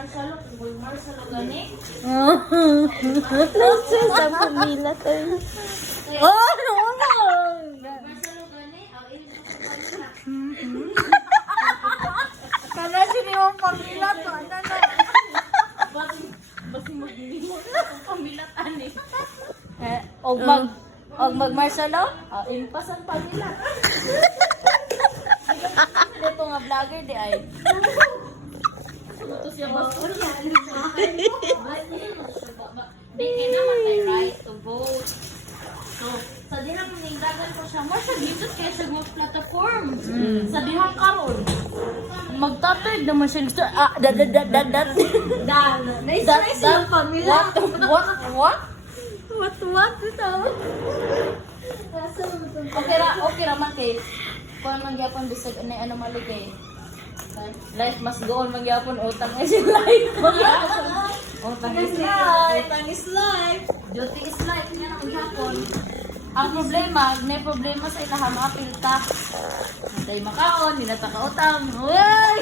Marcelo, kung Marcelo gani. Let's sa pamila tayo. Oh, no, no. Marcelo gani, ang ilin ko sa kanila. Kana sini yung pamila to. Ano na? Basi maglilimo ang pamilatan eh. Og mag Marcelo? Impasan pamila. Ito nga vlogger di ay. Ito siya basura. Di kaya naman tayo right to vote. So, sa dihang ningdagan ko siya, more siya dito kaya siya mga platform. Sa dihang karon. Magtatag naman siya gusto. Nice yung pamilya. What ito? Okay ra man kay kuan man gyapon bisag ano maligay. Life must go on man gyapon utang ay si life. Utang is life. Utang is life. Duty is life nga ang gyapon. Ang problema sa ilaham apil ta. Day makaon, dinata ka utang. Uy!